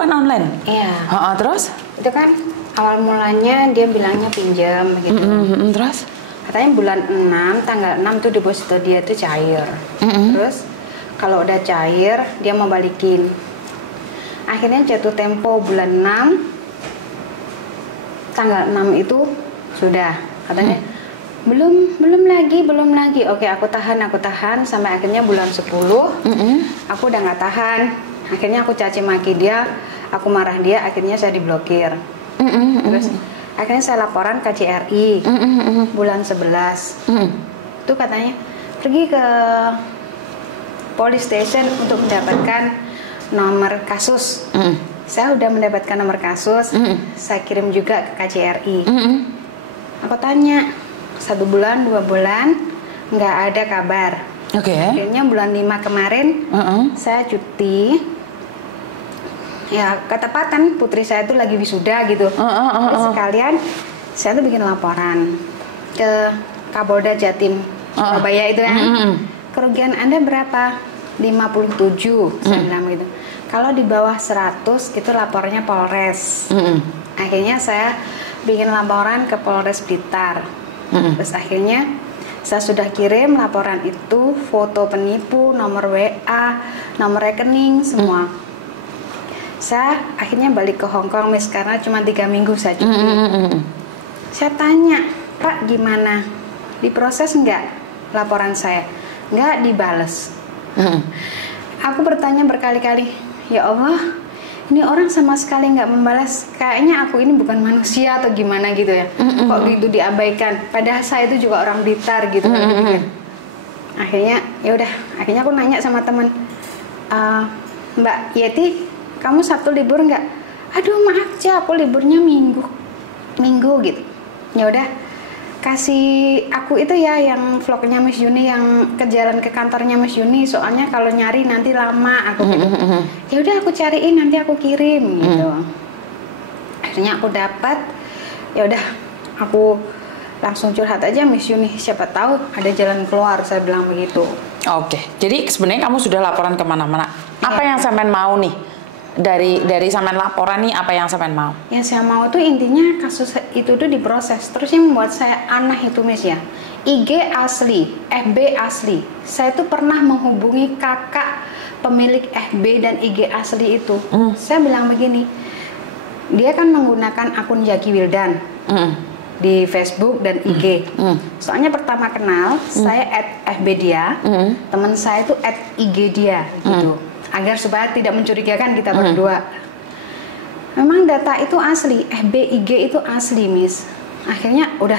penipuan online? Iya. Terus? Itu kan awal mulanya dia bilangnya pinjam gitu. Terus? Katanya bulan 6, tanggal 6 tuh deposito dia tuh cair. Terus kalau udah cair dia mau balikin. Akhirnya jatuh tempo bulan 6, tanggal 6 itu sudah katanya belum lagi. Oke, aku tahan sampai akhirnya bulan 10 aku udah nggak tahan. Akhirnya aku caci maki dia, aku marah dia, akhirnya saya diblokir. Terus akhirnya saya laporan ke KJRI bulan 11. Itu katanya pergi ke police station untuk mendapatkan nomor kasus. Saya udah mendapatkan nomor kasus, saya kirim juga ke KJRI. Aku tanya 1 bulan, 2 bulan nggak ada kabar. Akhirnya bulan 5 kemarin saya cuti. Ya ketepatan putri saya tuh lagi wisuda gitu. Terus sekalian saya tuh bikin laporan ke Kapolda Jatim Surabaya itu ya. Kerugian Anda berapa? 57 saya bilang gitu. Kalau di bawah 100 itu lapornya Polres. Akhirnya saya bikin laporan ke Polres Blitar. Terus akhirnya saya sudah kirim laporan itu, foto penipu, nomor WA, nomor rekening, semua. Saya akhirnya balik ke Hong Kong, Miss, karena cuma 3 minggu saja. Saya tanya, Pak, gimana? Diproses nggak laporan saya? Nggak dibales. Aku bertanya berkali-kali, ya Allah, ini orang sama sekali nggak membalas. Kayaknya aku ini bukan manusia atau gimana gitu ya. Kok gitu diabaikan? Padahal saya itu juga orang Blitar gitu. Akhirnya, ya udah. Akhirnya aku nanya sama teman, Mbak Yeti, kamu Sabtu libur nggak? Aduh maaf aja, aku liburnya minggu gitu. Ya udah, kasih aku itu ya yang vlognya Miss Yuni yang ke jalan ke kantornya Miss Yuni. Soalnya kalau nyari nanti lama aku gitu. Ya udah aku cariin, nanti aku kirim gitu. Akhirnya aku dapat. Ya udah, aku langsung curhat aja Miss Yuni. Siapa tahu ada jalan keluar, saya bilang begitu. Jadi sebenarnya kamu sudah laporan kemana-mana. Apa yang sampean mau nih? Dari sampean laporan nih, apa yang sampean mau? Yang saya mau tuh intinya kasus itu tuh diproses. Terus yang membuat saya aneh itu Miss ya, IG asli, FB asli. Saya tuh pernah menghubungi kakak pemilik FB dan IG asli itu. Saya bilang begini, dia kan menggunakan akun Jaki Wildan di Facebook dan IG. Soalnya pertama kenal, saya add FB dia, teman saya tuh add IG dia gitu. Agar supaya tidak mencurigakan kita berdua. Memang data itu asli, FB IG itu asli Miss. Akhirnya udah,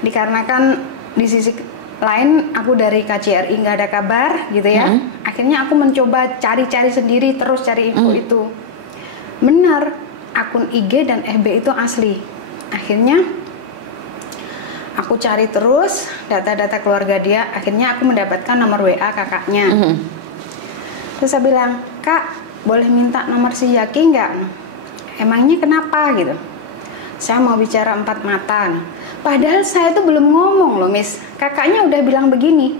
dikarenakan di sisi lain aku dari KJRI nggak ada kabar gitu ya. Akhirnya aku mencoba cari-cari sendiri, terus cari info itu. Benar, akun IG dan FB itu asli. Akhirnya aku cari terus data-data keluarga dia. Akhirnya aku mendapatkan nomor WA kakaknya. Terus saya bilang, Kak, boleh minta nomor si Jaki nggak? Emangnya kenapa gitu? Saya mau bicara 4 mata. Padahal saya tuh belum ngomong loh Miss. Kakaknya udah bilang begini.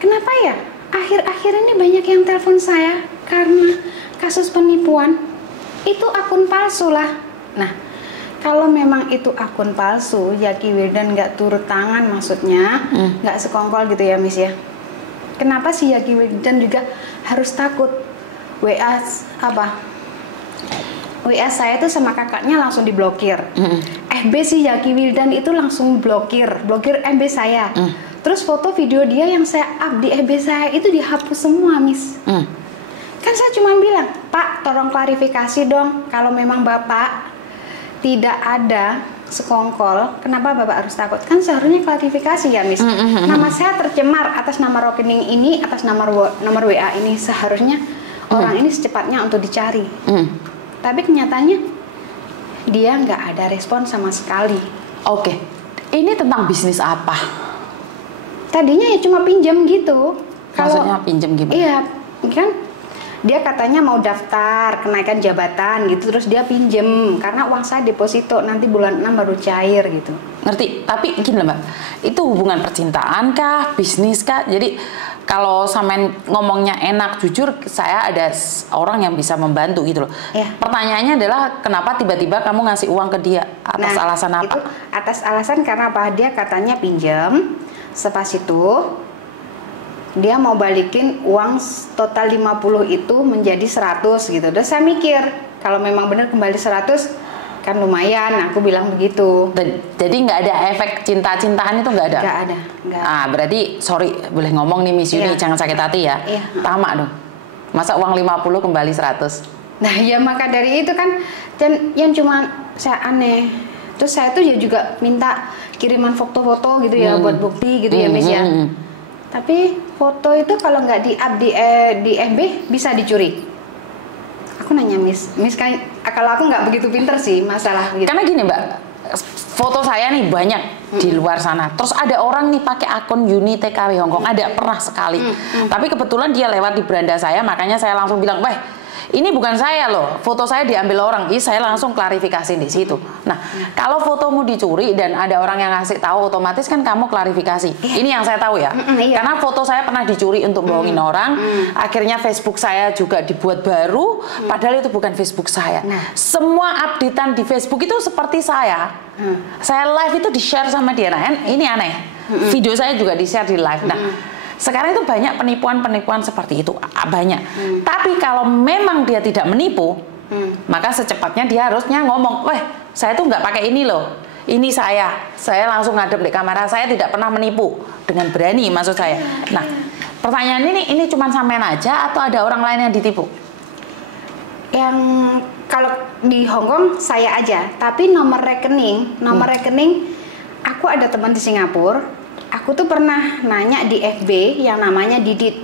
Kenapa ya? Akhir-akhir ini banyak yang telepon saya karena kasus penipuan. Itu akun palsu lah. Nah, kalau memang itu akun palsu, Jaki Wildan nggak turut tangan maksudnya, nggak sekongkol gitu ya Miss ya. Kenapa si Jaki Wildan juga harus takut? WA saya tuh sama kakaknya langsung diblokir. FB si Jaki Wildan itu langsung blokir FB saya. Terus foto video dia yang saya up di FB saya itu dihapus semua Miss. Kan saya cuma bilang, Pak tolong klarifikasi dong, kalau memang Bapak tidak ada sekongkol, kenapa Bapak harus takut? Kan seharusnya klarifikasi ya Miss. Nama saya tercemar atas nama rekening ini, atas nomor WA ini. Seharusnya orang ini secepatnya untuk dicari. Tapi kenyataannya dia nggak ada respon sama sekali. Ini tentang bisnis apa? Tadinya ya cuma pinjam gitu. Maksudnya pinjam gimana? Iya, kan dia katanya mau daftar kenaikan jabatan gitu, terus dia pinjem karena uang saya deposito nanti bulan 6 baru cair gitu. Ngerti, tapi gini lah Mbak, itu hubungan percintaan kah, bisnis kah? Jadi kalau sampean ngomongnya enak, jujur, saya ada orang yang bisa membantu gitu loh. Iya. Pertanyaannya adalah kenapa tiba-tiba kamu ngasih uang ke dia? Atas alasan apa? Itu atas alasan karena apa? Dia katanya pinjam, sepas itu dia mau balikin uang total 50 itu menjadi 100 gitu. Terus saya mikir, kalau memang benar kembali 100 kan lumayan, aku bilang begitu. Jadi nggak ada efek cinta-cintaan itu nggak ada? Nggak ada. Nggak. Ah, berarti sorry, boleh ngomong nih Miss Yuni, Iya. jangan sakit hati ya. Iya. Tamak dong. Masa uang 50 kembali 100? Nah ya maka dari itu kan, dan yang cuma saya aneh. Terus saya tuh ya juga minta kiriman foto-foto gitu ya buat bukti gitu ya Miss ya. Tapi foto itu kalau nggak di-up di FB bisa dicuri. Aku nanya Miss kan kalau aku nggak begitu pinter sih masalah gitu. Karena gini Mbak, foto saya nih banyak di luar sana. Terus ada orang nih pakai akun Yuni TKW Hongkong, ada pernah sekali. Tapi kebetulan dia lewat di beranda saya, makanya saya langsung bilang, "Weh, ini bukan saya loh, foto saya diambil orang." Ih, saya langsung klarifikasi di situ. Nah, kalau fotomu dicuri dan ada orang yang ngasih tahu, otomatis kan kamu klarifikasi. Ini yang saya tahu ya. Iya. Karena foto saya pernah dicuri untuk bohongin orang. Akhirnya Facebook saya juga dibuat baru, padahal itu bukan Facebook saya. Semua updatean di Facebook itu seperti saya. Saya live itu di-share sama dia. Nah, ini aneh. Video saya juga di-share di live. Nah, sekarang itu banyak penipuan-penipuan seperti itu, banyak. Tapi kalau memang dia tidak menipu, maka secepatnya dia harusnya ngomong, "Weh, saya tuh nggak pakai ini loh. Ini saya langsung ngadep di kamera, saya tidak pernah menipu." Dengan berani maksud saya. Nah, pertanyaan ini cuma sampean aja atau ada orang lain yang ditipu? Yang kalau di Hongkong saya aja, tapi nomor rekening aku ada teman di Singapura. Aku tuh pernah nanya di FB yang namanya Didit.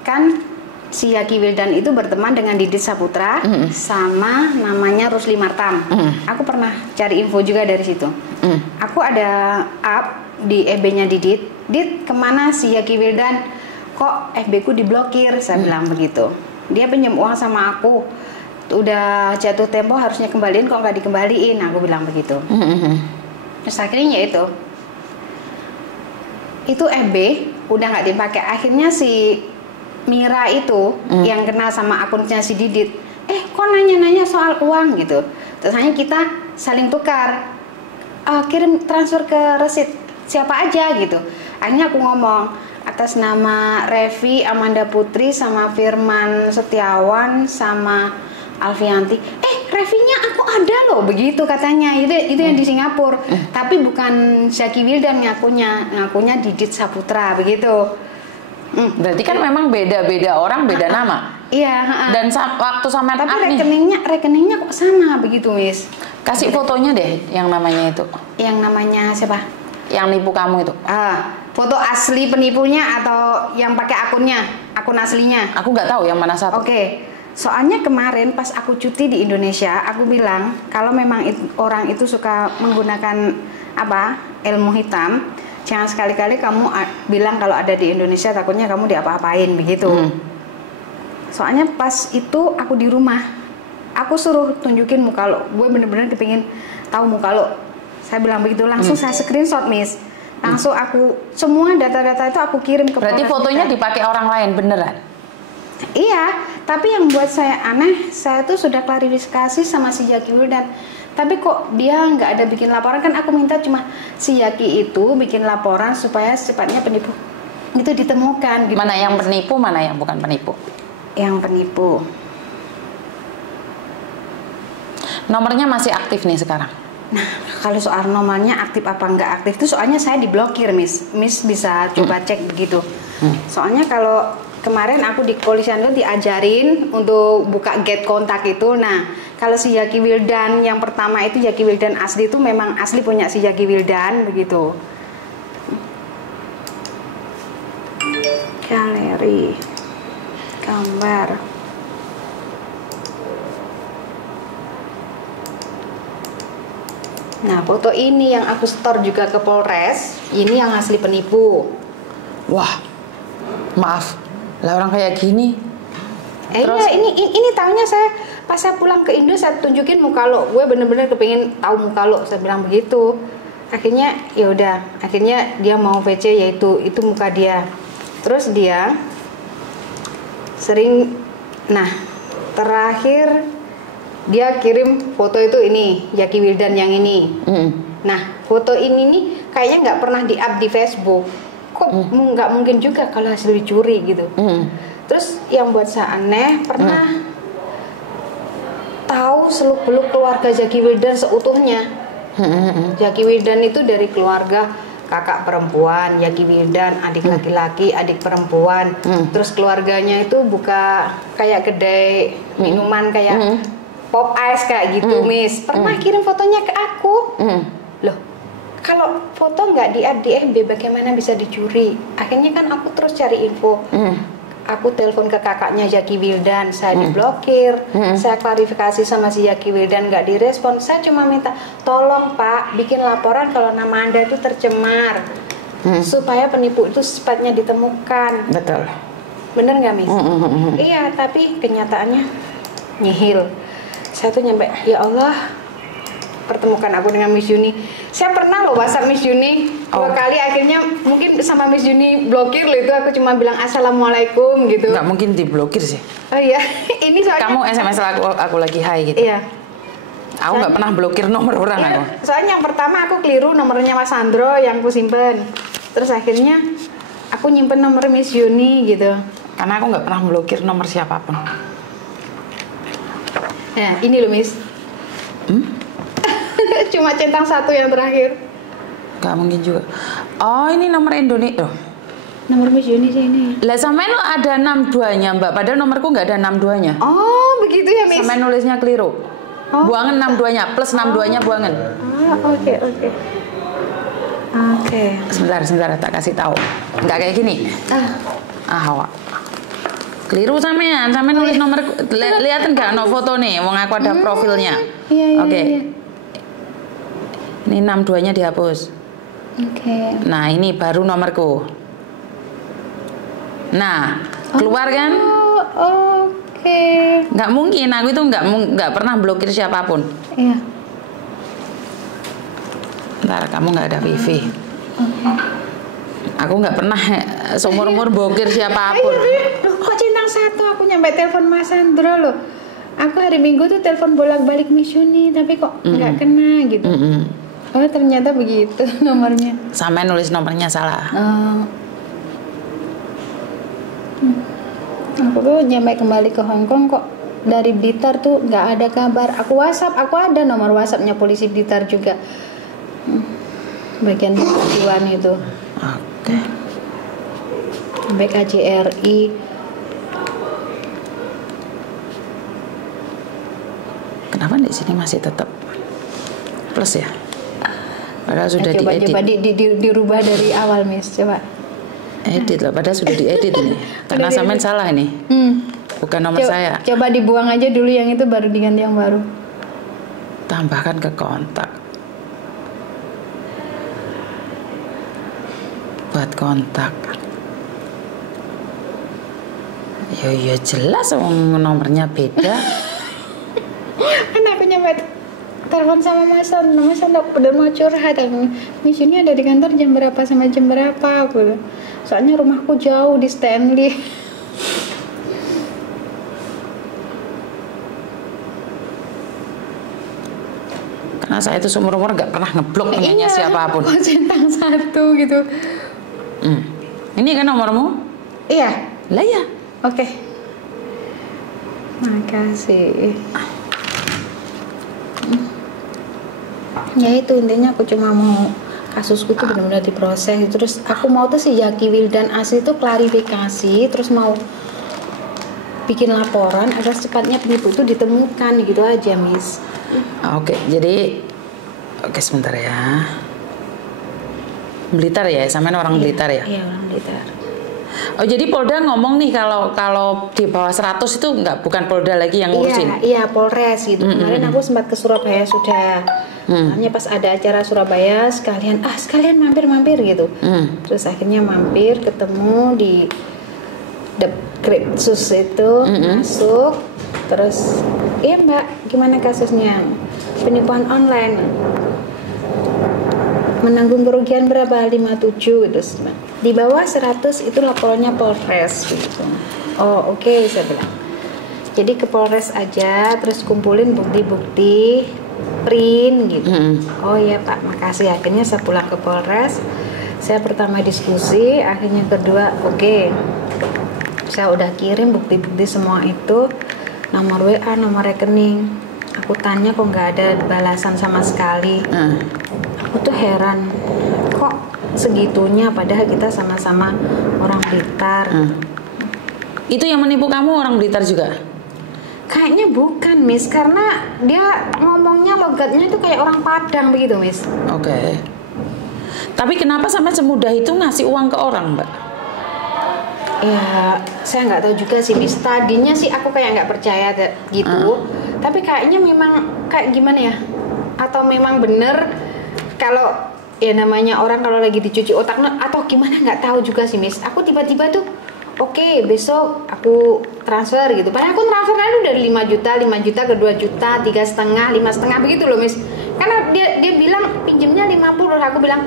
Kan si Yaki Wildan itu berteman dengan Didit Saputra sama namanya Rusli Martam. Aku pernah cari info juga dari situ. Aku ada up di FB-nya Didit. Dit, kemana si Yaki Wildan? Kok FB ku diblokir? Saya bilang begitu. Dia pinjam uang sama aku. Udah jatuh tempo harusnya kembaliin, kok nggak dikembaliin? Aku bilang begitu. Terus akhirnya ya itu FB udah nggak dipakai. Akhirnya si Mira itu yang kenal sama akunnya si Didit, kok nanya-nanya soal uang gitu. Terus hanya kita saling tukar, kirim transfer ke resit siapa aja gitu. Akhirnya aku ngomong atas nama Revi, Amanda Putri, sama Firman Setiawan, sama Alfianti. Revinya aku ada loh, begitu katanya. Itu yang di Singapura. Tapi bukan Zaki Wildan ngakunya Didit Saputra begitu. Berarti kan memang beda-beda orang, beda nama. Iya. Dan waktu sama tapi rekeningnya kok sama begitu, Miss. Kasih fotonya deh, yang namanya itu. Yang namanya siapa? Yang nipu kamu itu. Foto asli penipunya atau yang pakai akun aslinya? Aku nggak tahu yang mana satu. Oke. Soalnya kemarin pas aku cuti di Indonesia, aku bilang kalau memang orang itu suka menggunakan ilmu hitam, jangan sekali-kali kamu bilang kalau ada di Indonesia, takutnya kamu diapa-apain begitu. Soalnya pas itu aku di rumah, aku suruh tunjukin muka lo, gue bener-bener kepingin tahu muka lo. Saya bilang begitu, langsung saya screenshot, Miss. Langsung aku semua data-data itu aku kirim ke. Berarti fotonya dipakai orang lain beneran? Iya, tapi yang buat saya aneh, saya tuh sudah klarifikasi sama si Yaki Wildan, tapi kok dia nggak ada bikin laporan. Kan aku minta cuma si Yaki itu bikin laporan supaya secepatnya penipu itu ditemukan gitu. Mana yang penipu, mana yang bukan penipu? Yang penipu. Nomornya masih aktif nih sekarang? Nah, kalau soal nomornya aktif apa nggak aktif itu soalnya saya diblokir, Miss bisa coba cek begitu. Soalnya kalau kemarin aku di kepolisian itu diajarin untuk buka get kontak itu. Nah, kalau si Yaki Wildan yang pertama itu Yaki Wildan asli itu memang asli punya si Yaki Wildan begitu. Galeri gambar. Nah, foto ini yang aku store juga ke Polres. Ini yang asli penipu. Wah, maaf. Lah orang kayak gini. Terus? Iya, ini tahunya pas saya pulang ke Indo, saya tunjukin muka lo. Gue bener-bener kepingin tahu muka lo. Saya bilang begitu. Akhirnya ya udah, akhirnya dia mau VC, yaitu itu muka dia. Terus dia sering, nah terakhir dia kirim foto itu ini Jaki Wildan yang ini. Nah foto ini nih kayaknya nggak pernah di-up di Facebook. Kok nggak mungkin juga kalau hasil dicuri gitu. Terus yang buat saya aneh, pernah tahu seluk-beluk keluarga Jaki Wildan seutuhnya. Jaki Wildan itu dari keluarga kakak perempuan, Jaki Wildan, adik laki-laki, adik perempuan. Terus keluarganya itu buka kayak kedai minuman kayak pop ice kayak gitu, Miss. Pernah kirim fotonya ke aku. Loh, kalau foto nggak di-add di FB, bagaimana bisa dicuri? Akhirnya kan aku terus cari info. Aku telepon ke kakaknya Jaki Wildan, saya diblokir. Saya klarifikasi sama si Jaki Wildan, nggak direspon. Saya cuma minta, tolong Pak, bikin laporan kalau nama Anda itu tercemar, supaya penipu itu secepatnya ditemukan. Betul. Bener nggak, Miss? Iya, tapi kenyataannya nihil. Saya tuh nyampe, ya Allah, pertemukan aku dengan Miss Yuni. Saya pernah loh WhatsApp Miss Yuni 2 kali, akhirnya mungkin sama Miss Yuni blokir loh itu. Aku cuma bilang assalamualaikum gitu. Nggak mungkin diblokir sih. Oh iya, ini soalnya kamu SMS aku lagi hai gitu. Iya. Aku nggak pernah blokir nomor orang aku. Soalnya yang pertama aku keliru nomornya Mas Sandro yang aku simpen. Terus akhirnya aku nyimpen nomor Miss Yuni gitu. Karena aku nggak pernah blokir nomor siapapun. Nah, ini loh Miss. Cuma centang 1 yang terakhir. Gak mungkin juga. Oh, ini nomor Indonesia. Oh. Nomor Miss Yuni sih ini. Lah sampean ada 62-nya, Mbak. Padahal nomorku nggak ada 62-nya. Oh, begitu ya, Miss. Sampean nulisnya keliru. Buangan 62-nya, plus 62-nya buangan. Oke. Sebentar, tak kasih tahu. Nggak kayak gini. Awak. Keliru sampean nulis nomor. Lihat nggak no foto nih, wong aku ada profilnya. Iya. Oke. Ini 62-nya dihapus. Oke. Nah, ini baru nomorku. Nah, keluar kan? Oke. Nggak mungkin, aku itu nggak pernah blokir siapapun. Iya. Ntar, kamu nggak ada wifi. Aku nggak pernah seumur-umur blokir siapapun. Kok centang 1 aku nyampe telepon Mas Sandro loh. Aku hari Minggu tuh telepon bolak-balik Miss Yuni, tapi kok nggak kena gitu. Oh ternyata begitu nomornya. Sampai nulis nomornya salah. Aku tuh nyampe kembali ke Hong Kong kok dari Blitar tuh nggak ada kabar. Aku WhatsApp, aku ada nomor WhatsAppnya polisi Blitar juga. Bagian perempuan itu. Oke. BKJRI. Kenapa di sini masih tetap plus ya? Padahal sudah diedit. Coba dirubah dari awal, Miss. Coba. Edit loh, padahal sudah diedit ini. Karena sampean salah ini. Bukan nomor saya. Coba dibuang aja dulu yang itu, baru diganti yang baru. Tambahkan ke kontak. Buat kontak. Ya jelas nomornya beda. Kan aku nyampe telepon sama Mas Sandro udah mau curhat. Miss ini ada di kantor jam berapa sampai jam berapa aku. Soalnya rumahku jauh di Stanley. Karena saya itu seumur-umur gak pernah ngeblok penyanyi siapapun. Kok centang 1 gitu. Ini kan nomormu? Iya. Lah ya. Oke. Makasih. Ya itu intinya, aku cuma mau kasusku tuh benar-benar diproses. Terus aku mau tuh si Jaki Wildan asli tuh klarifikasi, terus mau bikin laporan agar secepatnya penipu itu ditemukan gitu aja, Miss. Oke, jadi sebentar ya. Blitar ya, sampean orang Blitar ya? Iya, orang Blitar. Oh, jadi Polda ngomong nih kalau di bawah 100 itu bukan Polda lagi yang ngurusin? Iya, Polres gitu. Kemarin aku sempat ke Surabaya sudah. Hanya pas ada acara Surabaya sekalian mampir gitu. Terus akhirnya mampir, ketemu di Kripsus itu, masuk. Terus, iya Mbak, gimana kasusnya? Penipuan online. Menanggung kerugian berapa? 57 terus Di bawah 100 itu laporannya Polres gitu. Oh oke, saya bilang. Jadi ke Polres aja, terus kumpulin bukti-bukti, print gitu. Oh iya Pak, makasih. Akhirnya saya pulang ke Polres. Saya pertama diskusi, akhirnya kedua oke. Saya udah kirim bukti-bukti semua itu, nomor WA, nomor rekening. Aku tanya kok nggak ada balasan sama sekali. Aku tuh heran, kok segitunya padahal kita sama-sama orang Blitar. Itu yang menipu kamu orang Blitar juga? Kayaknya bukan, Miss, karena dia ngomongnya logatnya itu kayak orang Padang begitu, Miss. Oke. Tapi kenapa sampai semudah itu ngasih uang ke orang, Mbak? Ya, saya nggak tahu juga sih, Miss. Tadinya sih aku kayak nggak percaya gitu. Tapi kayaknya memang kayak gimana ya? Atau memang bener kalau ya namanya orang kalau lagi dicuci otak atau gimana nggak tahu juga sih, Miss. Aku tiba-tiba tuh oke, besok aku transfer gitu. Padahal aku transfer kan dari 5 juta, 5 juta ke 2 juta, 3,5, 5,5 begitu loh, Miss. Karena dia bilang pinjemnya 50, aku bilang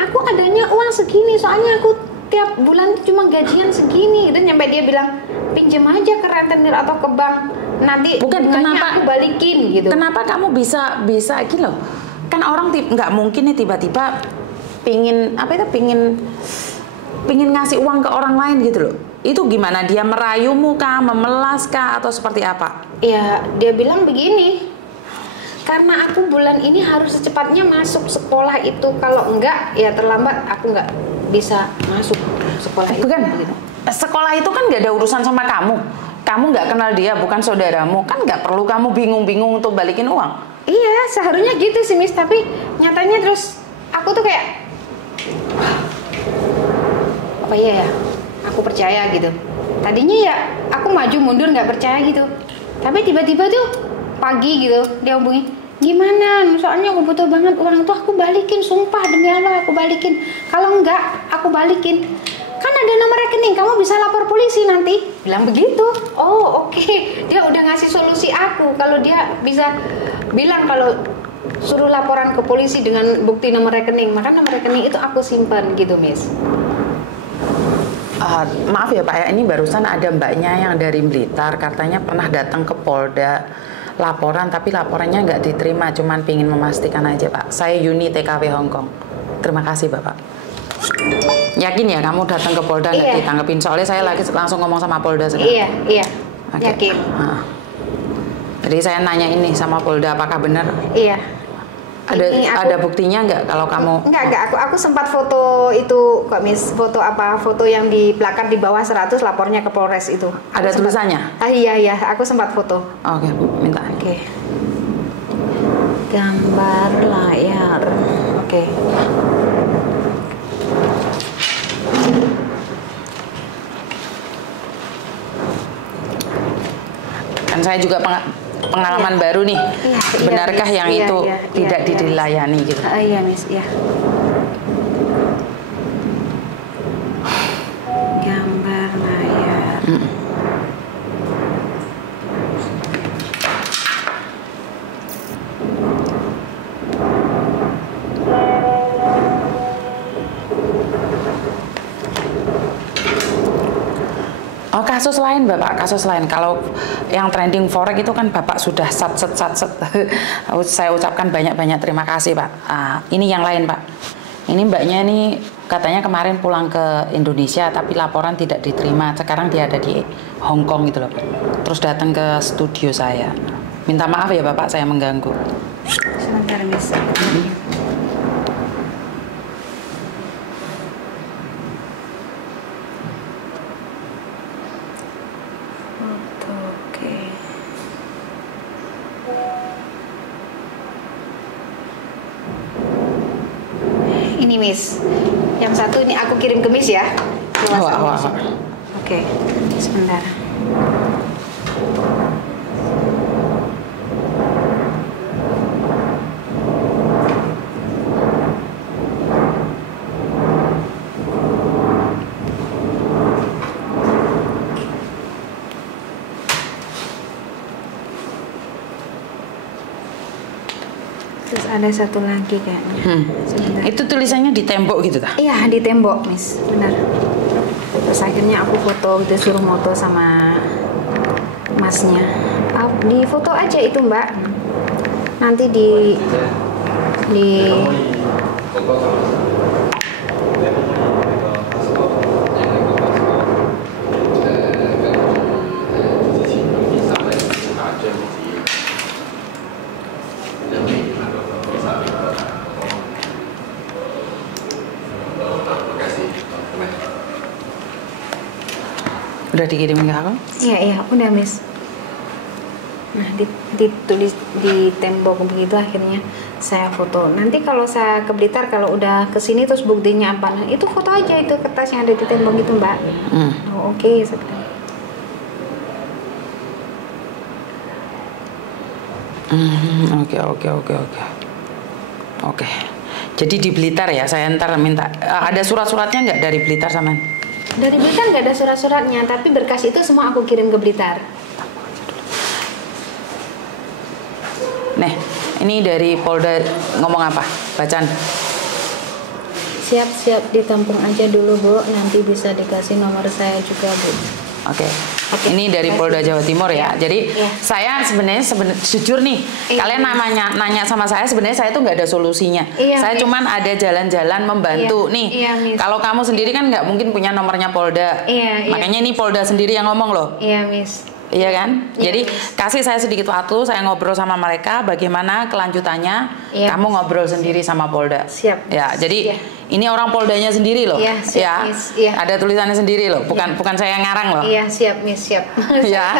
aku adanya uang segini, soalnya aku tiap bulan cuma gajian segini gitu. Nyampe dia bilang pinjem aja ke rentenir atau ke bank, nanti kenapa aku balikin gitu. Kenapa kamu bisa gini loh? Kan orang nggak mungkin nih tiba-tiba pingin ngasih uang ke orang lain gitu loh. Itu gimana? Dia merayumu kah, memelas kah, atau seperti apa? Ya, dia bilang begini, karena aku bulan ini harus secepatnya masuk sekolah itu, kalau enggak ya terlambat aku nggak bisa masuk sekolah itu. Bukan, gitu. Sekolah itu kan nggak ada urusan sama kamu. Kamu nggak kenal dia, bukan saudaramu, kan nggak perlu kamu bingung-bingung untuk balikin uang. Iya, seharusnya gitu sih, Miss, tapi nyatanya terus aku tuh kayak apa ya, aku percaya gitu. Tadinya ya aku maju mundur nggak percaya gitu, tapi tiba-tiba tuh pagi gitu dia hubungi, gimana, soalnya aku butuh banget uang itu, aku balikin, sumpah demi Allah aku balikin, kalau enggak aku balikin, kan ada nomor rekening, kamu bisa lapor polisi nanti, bilang begitu. Oh oke. Dia udah ngasih solusi aku, kalau dia bisa bilang kalau suruh laporan ke polisi dengan bukti nomor rekening, maka nomor rekening itu aku simpan gitu, Miss. Maaf ya Pak ya, ini barusan ada mbaknya yang dari Blitar, katanya pernah datang ke Polda laporan, tapi laporannya nggak diterima, cuman pingin memastikan aja Pak. Saya Yuni, TKW Hongkong. Terima kasih Bapak. Yakin ya kamu datang ke Polda nggak ditanggepin? Soalnya saya lagi langsung ngomong sama Polda sekarang. Iya, okay. Yakin. Jadi saya nanya ini sama Polda, apakah benar? Iya. Ada buktinya nggak kalau kamu? Enggak. Aku sempat foto itu kok, Miss. Foto yang di plakat di bawah 100 lapornya ke Polres itu. Ada tulisannya? Iya. Aku sempat foto. Oke, minta. Oke. Gambar layar. Oke. Kan saya juga pengalaman baru nih. Benarkah yang itu tidak dilayani gitu? Iya, Miss. Iya. Gambar layar. Oh, kasus lain Bapak, kasus lain. Kalau yang trending forex itu kan Bapak sudah sat. Saya ucapkan banyak-banyak terima kasih Pak. Ini yang lain Pak. Ini mbaknya ini katanya kemarin pulang ke Indonesia tapi laporan tidak diterima. Sekarang dia ada di Hong Kong gitu loh. Terus datang ke studio saya. Minta maaf ya Bapak, saya mengganggu. Sebentar, Miss. Ini, Miss, yang satu ini aku kirim ke Miss ya. Oke, sebentar. Terus ada satu lagi kayaknya. Sebentar. Itu tulisannya di tembok gitu tak? Iya, di tembok, Miss. Benar. Terus akhirnya aku foto gitu, suruh moto sama masnya. Di foto aja itu, Mbak. Nanti di Udah dikirim ke aku? Iya, udah, Miss. Nah, ditulis di tembok begitu, akhirnya saya foto. Nanti kalau saya ke Blitar, kalau udah kesini terus buktinya apa, nah, itu foto aja itu kertas yang ada di tembok gitu, Mbak. Oh, oke, sekarang. Oke. Jadi di Blitar ya, saya ntar minta. Ada surat-suratnya nggak dari Blitar sama? Dari Blitar nggak ada surat-suratnya, tapi berkas itu semua aku kirim ke Blitar. Nih, ini dari Polda ngomong apa? Bacaan. Siap-siap ditampung aja dulu, Bu. Nanti bisa dikasih nomor saya juga, Bu. Oke. Ini dari Polda Jawa Timur ya. Jadi saya sebenarnya jujur nih, kalian nanya sama saya, sebenarnya saya tuh nggak ada solusinya. Saya cuman ada jalan-jalan membantu nih. Kalau kamu sendiri kan nggak mungkin punya nomornya Polda. Makanya ini Polda sendiri yang ngomong loh. Iya, Miss. Iya kan? Jadi kasih saya sedikit waktu, saya ngobrol sama mereka bagaimana kelanjutannya. Kamu ngobrol sendiri sama Polda. Siap. Ya, jadi ini orang Poldanya sendiri loh. Siap, Miss. Ada tulisannya sendiri loh, bukan saya yang ngarang loh. Iya, siap, Miss, siap. Ya.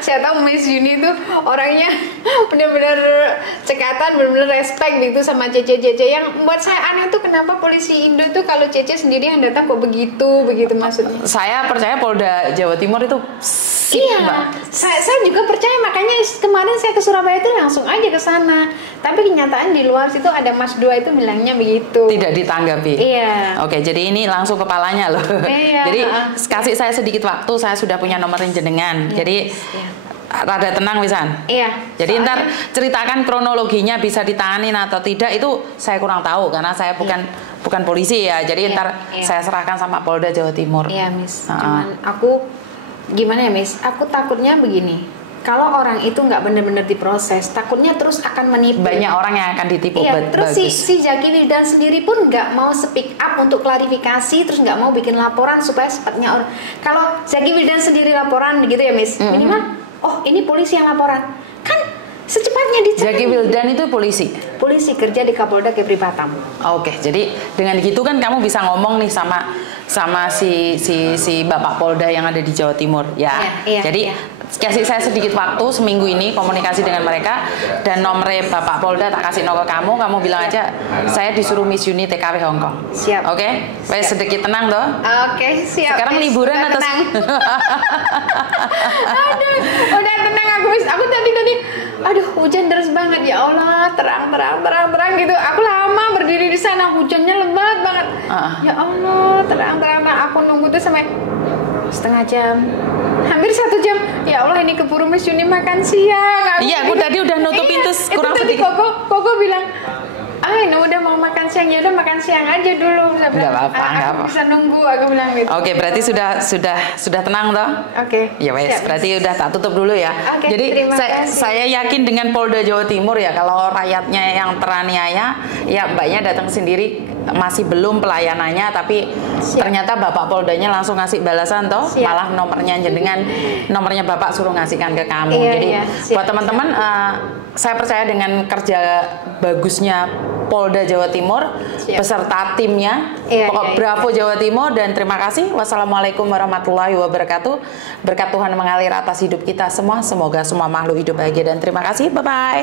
saya tahu Miss Yuni itu orangnya benar-benar cekatan, benar-benar respect gitu sama Cece yang buat saya aneh tuh kenapa polisi Indo tuh kalau Cece sendiri yang datang kok begitu maksudnya. Saya percaya Polda Jawa Timur itu saya juga percaya, makanya kemarin saya ke Surabaya itu langsung aja ke sana. Tapi kenyataan di luar situ ada Mas Dua itu bilangnya begitu. Tidak ditanggapi. Iya. Oke, jadi ini langsung kepalanya loh. Jadi kasih saya sedikit waktu, saya sudah punya nomor jenengan. Jadi rada tenang Wisan. Jadi ntar ceritakan kronologinya bisa ditanganin atau tidak itu saya kurang tahu karena saya bukan polisi ya. Jadi ntar saya serahkan sama Polda Jawa Timur. Iya, Miss. Cuman aku gimana ya, Miss? Aku takutnya begini. Kalau orang itu nggak benar-benar diproses, takutnya terus akan menipu. Banyak orang yang akan ditipu. Terus si Zaki Wildan sendiri pun nggak mau speak up untuk klarifikasi, terus nggak mau bikin laporan supaya cepatnya orang. Kalau Zaki Wildan sendiri laporan gitu ya, Miss, minimal, oh ini polisi yang laporan, kan secepatnya dicari. Zaki Wildan itu polisi? Polisi kerja di Kapolda Kepri Batam. Oke, jadi dengan gitu kan kamu bisa ngomong nih sama si Bapak Polda yang ada di Jawa Timur ya. Jadi kasih saya sedikit waktu seminggu ini komunikasi dengan mereka dan nomornya Bapak Polda tak kasih nomor kamu bilang aja saya disuruh Miss Yuni TKW Hongkong. Siap. Oke, sedikit tenang toh. Oke, siap. Sekarang liburan atau tenang. Aduh, udah tenang aku, Miss. Aku tadi aduh hujan deras banget ya Allah, terang gitu. Aku lama berdiri di sana, hujannya lebat banget. Ya Allah, terang. Aku nunggu tuh sampai setengah jam, hampir 1 jam. Ya Allah, ini keburu Miss Yuni makan siang. Iya, aku tadi udah nutup pintu kurang sedikit. Koko bilang, udah mau makan siang, ya udah makan siang aja dulu. Nggak apa-apa, aku bisa nunggu, aku bilang gitu. Oke, berarti sudah tenang toh? Oke. Ya wes, berarti udah tak tutup dulu ya. Jadi saya yakin dengan Polda Jawa Timur ya, kalau rakyatnya yang teraniaya, ya mbaknya datang sendiri masih belum pelayanannya, tapi ternyata Bapak Poldanya langsung ngasih balasan toh, malah nomornya Bapak suruh ngasihkan ke kamu. Jadi buat teman-teman, saya percaya dengan kerja bagusnya Polda Jawa Timur beserta timnya. Bravo Jawa Timur, dan terima kasih. Wassalamualaikum warahmatullahi wabarakatuh. Berkat Tuhan mengalir atas hidup kita semua. Semoga semua makhluk hidup bahagia dan terima kasih. Bye bye.